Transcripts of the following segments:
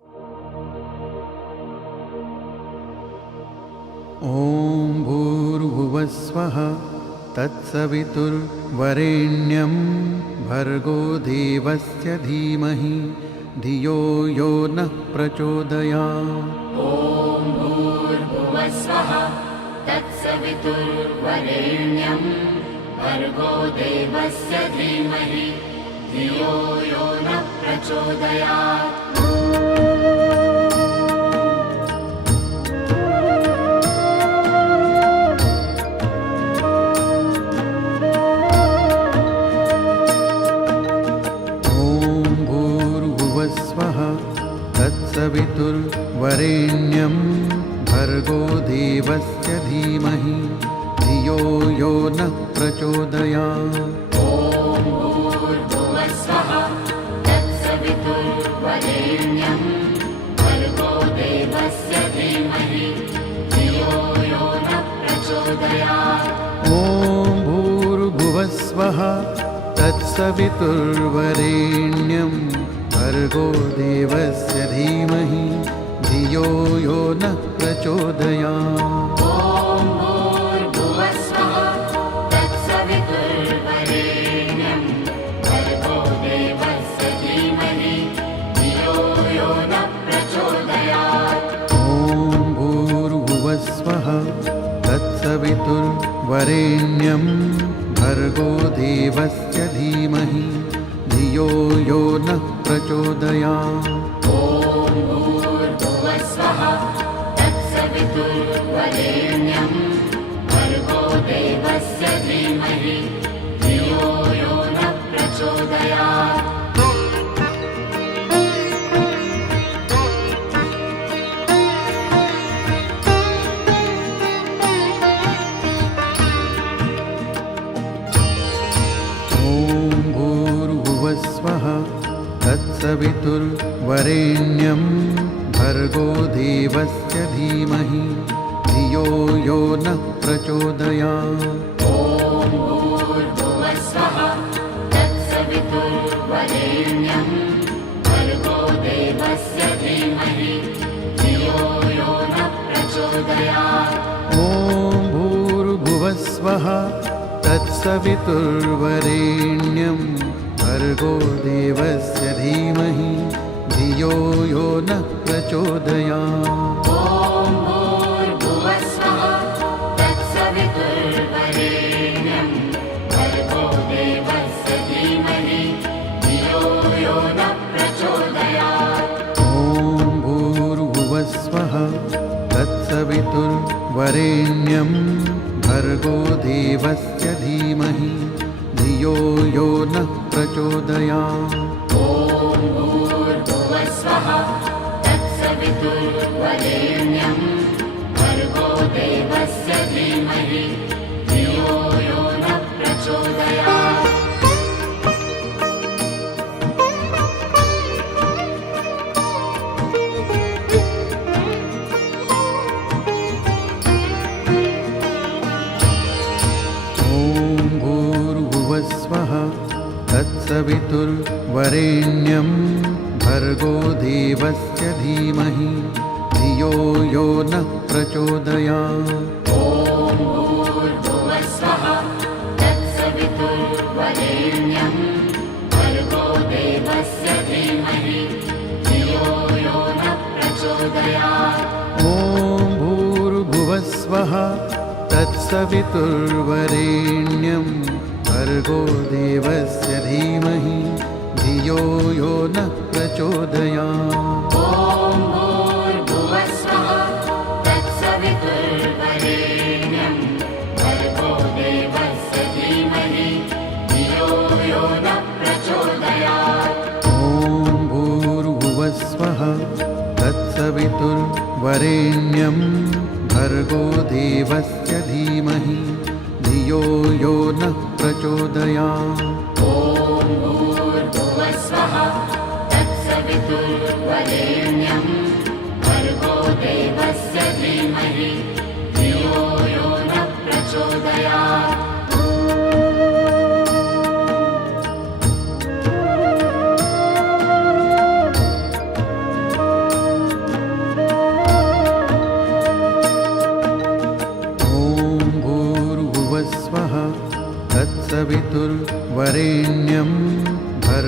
ॐ भूर्भुवस्वः तत्सवितुर्वरेण्यं भर्गो देवस्य धीमहि धियो यो नः प्रचोदयात्। ॐ भूर्भुवस्वः तत्सवितुर्वरेण्यं भर्गो देवस्य धीमहि धियो यो नः प्रचोदयात्। तत्सवितुर्वरेण्यं भर्गो देवस्य धीमहि धियो यो नः प्रचोदयात्। ॐ भूर्भुवस्वः तत्सवितुर्वरेण्यं भर्गो देवस्य धीमहि धियो यो नः प्रचोदयात्। ॐ भूर्भुवस्वः तत्सवितुर्वरेण्यं भर्गो देवस्य धीमहि धियो यो नः प्रचोदयात्। ॐ भूर्भुवस्वः तत्सवितुर्वरेण्यं भर्गो देवस्य धीमहि धियो यो नः प्रचोदयात्। ॐ भूर्भुवस्वः तत्सवितुर्वरेण्यं भर्गो देवस्य धीमहि धियो यो नः प्रचोदयात्। ॐ भूर्भुवस्वः तत्सवितुर्वरेण्यं भर्गो देवस्य धीमहि धियो यो नः प्रचोदयात्। तत्सवितुर्वरेण्यं भर्गो देवस्य धीमहि धियो यो नः प्रचोदयात्। ॐ भूर्भुवस्वः तत्सवितुर्वरेण्यं भर्गो देवस्य धीमहि धियो यो नः प्रचोदयात्। ॐ भूर्भुवस्वः तत्सवितुर्वरेण्यं भर्गो देवस्य धीमहि धियो यो नः प्रचोदयात्। ॐ भूर्भुवस्वः तत्सवितुर्वरेण्यं भर्गो देवस्य धीमहि धियो यो नः प्रचोदयात्। ॐ भूर्भुवस्वः तत्सवितुर्वरेण्यं भर्गो देवस्य धीमहि धियो यो नः प्रचोदयात्। ॐ भूर्भुवस्वः तत्सवितुर्वरेण्यं भर्गो देवस्य धीमहि धियो यो नः प्रचोदयात्। तत्सवितुर्वरेण्यं भर्गो देवस्य धीमहि धियो यो नः प्रचोदयात्। ॐ भूर्भुवस्वः तत्सवितुर्वरेण्यं भर्गो देवस्य धीमहि धियो यो नः प्रचोदयात्। ॐ भूर्भुवस्वः तत्सवितुर्वरेण्यं भर्गो देवस्य धीमहि धियो यो नः प्रचोदयात्। ॐ भूर्भुवस्वः तत्सवितुर्वरेण्यं भर्गो देवस्य धीमहि धियो यो नः प्रचोदयात्। ॐ भूर्भुवस्वः तत्सवितुर्वरेण्यं भर्गो देवस्य धीमहि धियो यो नः प्रचोदयात्। ॐ भूर्भुवस्वः तत्सवितुर्वरेण्यं भर्गो देवस्य धीमहि धियो यो नः प्रचोदयात्। ॐ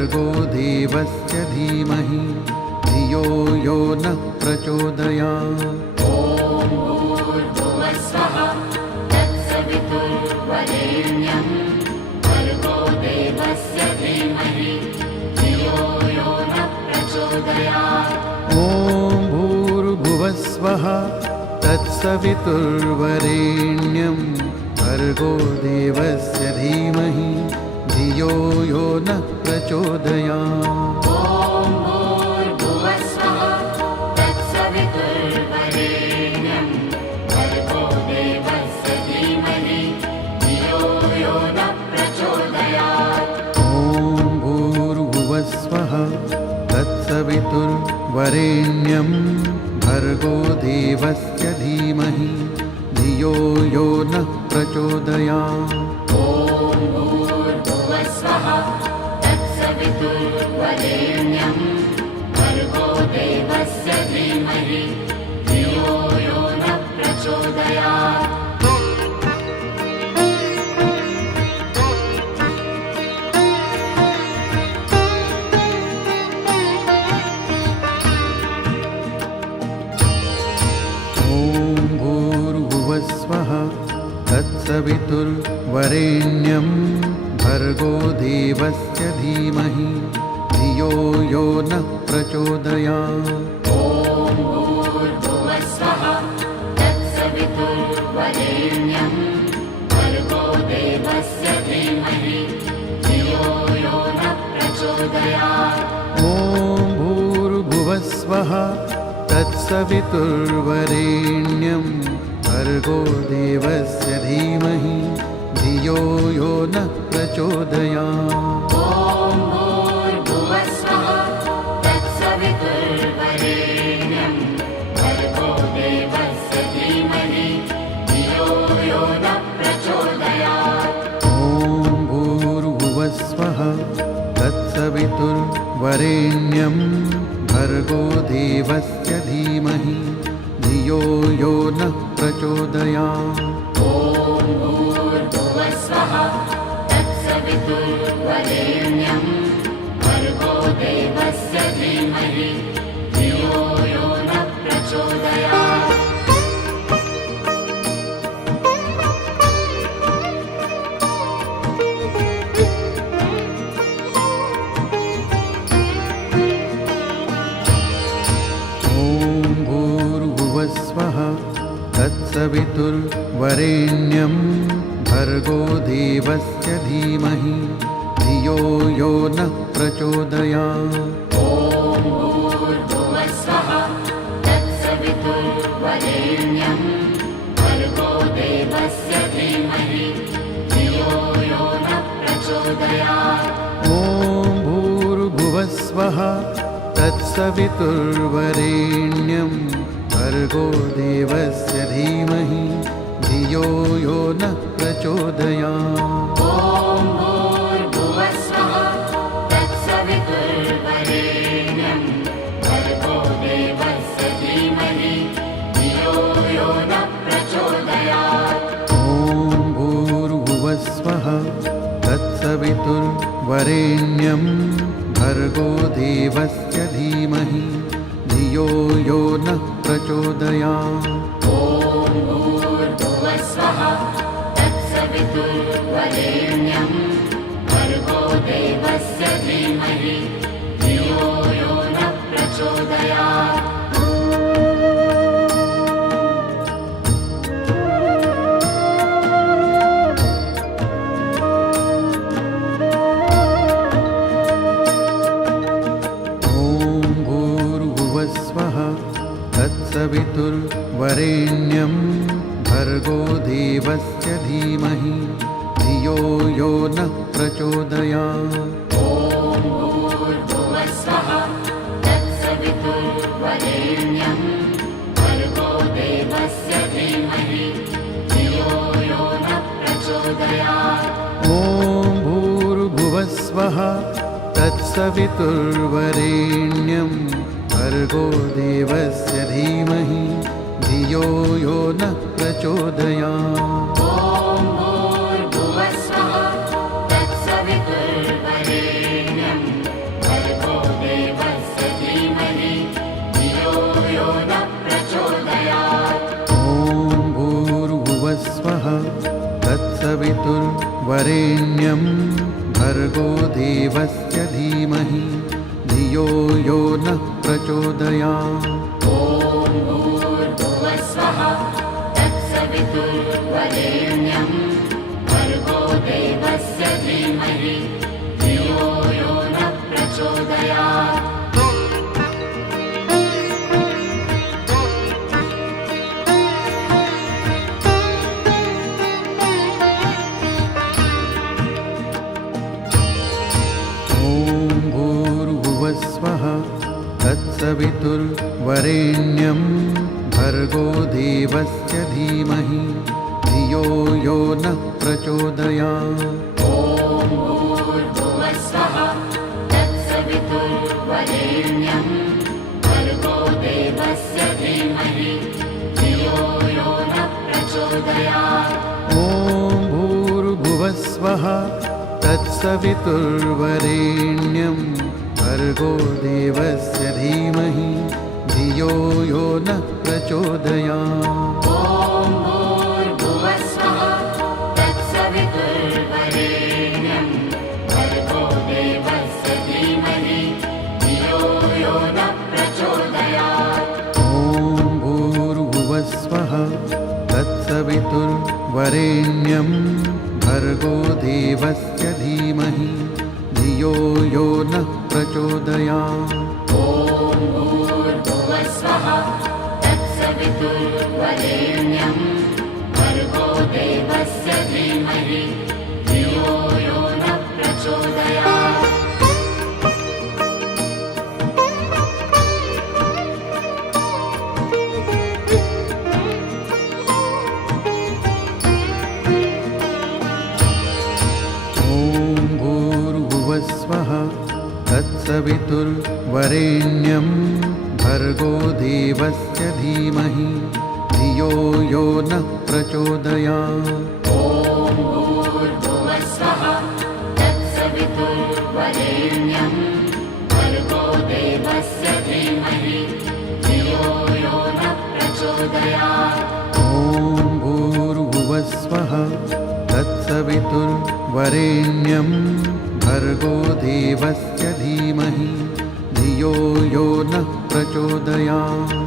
भर्गो देवस्य धीमहि धियो यो नः प्रचोदयात्। ॐ भूर्भुवस्वः तत्सवितुर्वरेण्यं भर्गो देवस्य धीमहि धियो यो नः प्रचोदयात्। ॐ भूर्भुवस्वः तत्सवितुर्वरेण्यं भर्गो देवस्य धीमहि धियो यो नः प्रचोदयात्। ॐ भूर्भुवस्वः तत्सवितुर्वरेण्यं भर्गो देवस्य धीमहि धियो यो नः प्रचोदयात्। ॐ भूर्भुवस्वः तत्सवितुर्वरेण्यं भर्गो देवस्य धीमहि धियो यो नः प्रचोदयात्। ॐ भूर्भुवस्वः तत्सवितुर्वरेण्यं भर्गो देवस्य धीमहि धियो यो नः प्रचोदयात्। ॐ भूर्भुवस्वः तत्सवितुर्वरेण्यं भर्गो देवस्य धीमहि धियो यो नः प्रचोदयात्। ॐ भूर्भुवस्वः तत्सवितुर्वरेण्यं भर्गो देवस्य धीमहि धियो यो नः प्रचोदयात्। ॐ भूर्भुवस्वः तत्सवितुर्वरेण्यं भर्गो देवस्य धीमहि धियो यो नः प्रचोदयात्। ॐ भूर्भुवस्वः तत्सवितुर्वरेण्यं भर्गो देवस्य धीमहि धियो यो नः प्रचोदयात्। ॐ भूर्भुवस्वः तत्सवितुर्वरेण्यं भर्गो देवस्य धीमहि धियो यो नः प्रचोदयात्। ॐ भूर्भुवस्वः तत्सवितुर्वरेण्यं भर्गो देवस्य धीमहि धियो यो नः प्रचोदयात्। ॐ भूर्भुवस्वः तत्सवितुर्वरेण्यं भर्गो देवस्य धीमहि धियो यो नः प्रचोदयात्। ॐ भूर्भुवस्वः तत्सवितुर्वरेण्यं भर्गो देवस्य धीमहि धियो यो नः प्रचोदयात्। ॐ भूर्भुवस्वः तत्सवितुर्वरेण्यं भर्गो देवस्य धीमहि धियो यो नः प्रचोदयात्। ॐ भूर्भुवस्वः तत्सवितुर्वरेण्यं भर्गो देवस्य धीमहि धियो यो नः प्रचोदयात्। ॐ भूर्भुवस्वः तत्सवितुर्वरेण्यं भर्गो देवस्य धीमहि धियो यो नः प्रचोदयात्। ॐ भूर्भुवस्वः तत्सवितुर्वरेण्यं भर्गो देवस्य धीमहि धियो यो नः प्रचोदयात्। ॐ भूर्भुवस्वः तत्सवितुर्वरेण्यं भर्गो देवस्य धीमहि धियो यो नः प्रचोदयात्। ॐ भूर्भुवस्वः तत्सवितुर्वरेण्यं भर्गो देवस्य धीमहि धियो यो नः प्रचोदयात्। तत्सवितुर्वरेण्यं भर्गो देवस्य धीमहि धियो यो नः प्रचोदयात्। ॐ भूर्भुवस्वः तत्सवितुर्वरेण्यं भर्गो देवस्य धीमहि धियो यो नः प्रचोदयात्। ॐ भूर्भुवस्वः तत्सवितुर्वरेण्यं भर्गो देवस्य धीमहि धियो यो नः प्रचोदयात्। ॐ भूर्भुवस्वः तत्सवितुर्वरेण्यं वरेण्यं भर्गो देवस्य धीमहि धियो यो नः प्रचोदयात्। ॐ भूर्भुवस्वः तत्सवितुर्वरेण्यं भर्गो देवस्य धीमहि धियो यो नः प्रचोदयात्। स्वः तत्सवितुर्वरेण्यं भर्गो देवस्य धीमहि धियो यो नः प्रचोदयात्। ॐ भूर्भुवस्वः तत्सवितुर्वरेण्यं भर्गो देवस्य धीमहि धियो यो नः प्रचोदयात्। ॐ भूर्भुवस्वः तत्सवितुर्वरेण्यं भर्गो देवस्य धीमहि धियो यो नः प्रचोदयात्। ॐ भूर्भुवस्वः तत्सवितुर्वरेण्यं भर्गो देवस्य धीमहि धियो यो नः प्रचोदयात्। ॐ भूर्भुवस्वः तत्सवितुर्वरेण्यं भर्गो देवस्य धीमहि धियो यो नः प्रचोदयात्। ॐ भूर्भुवस्वः तत्सवितुर्वरेण्यं भर्गो देवस्य धीमहि धियो यो नः प्रचोदयात्। स्वः तत्सवितुर्वरेण्यं भर्गो देवस्य धीमहि धियो यो नः प्रचोदयात्। ॐ भूर्भुवस्वः तत्सवितुर्वरेण्यं भर्गो देवस्य धीमहि धियो यो नः प्रचोदयात्। ॐ भूर्भुवस्वः तत्सवितुर्वरेण्यं भर्गो देवस्य धीमहि धियो यो नः प्रचोदयात्।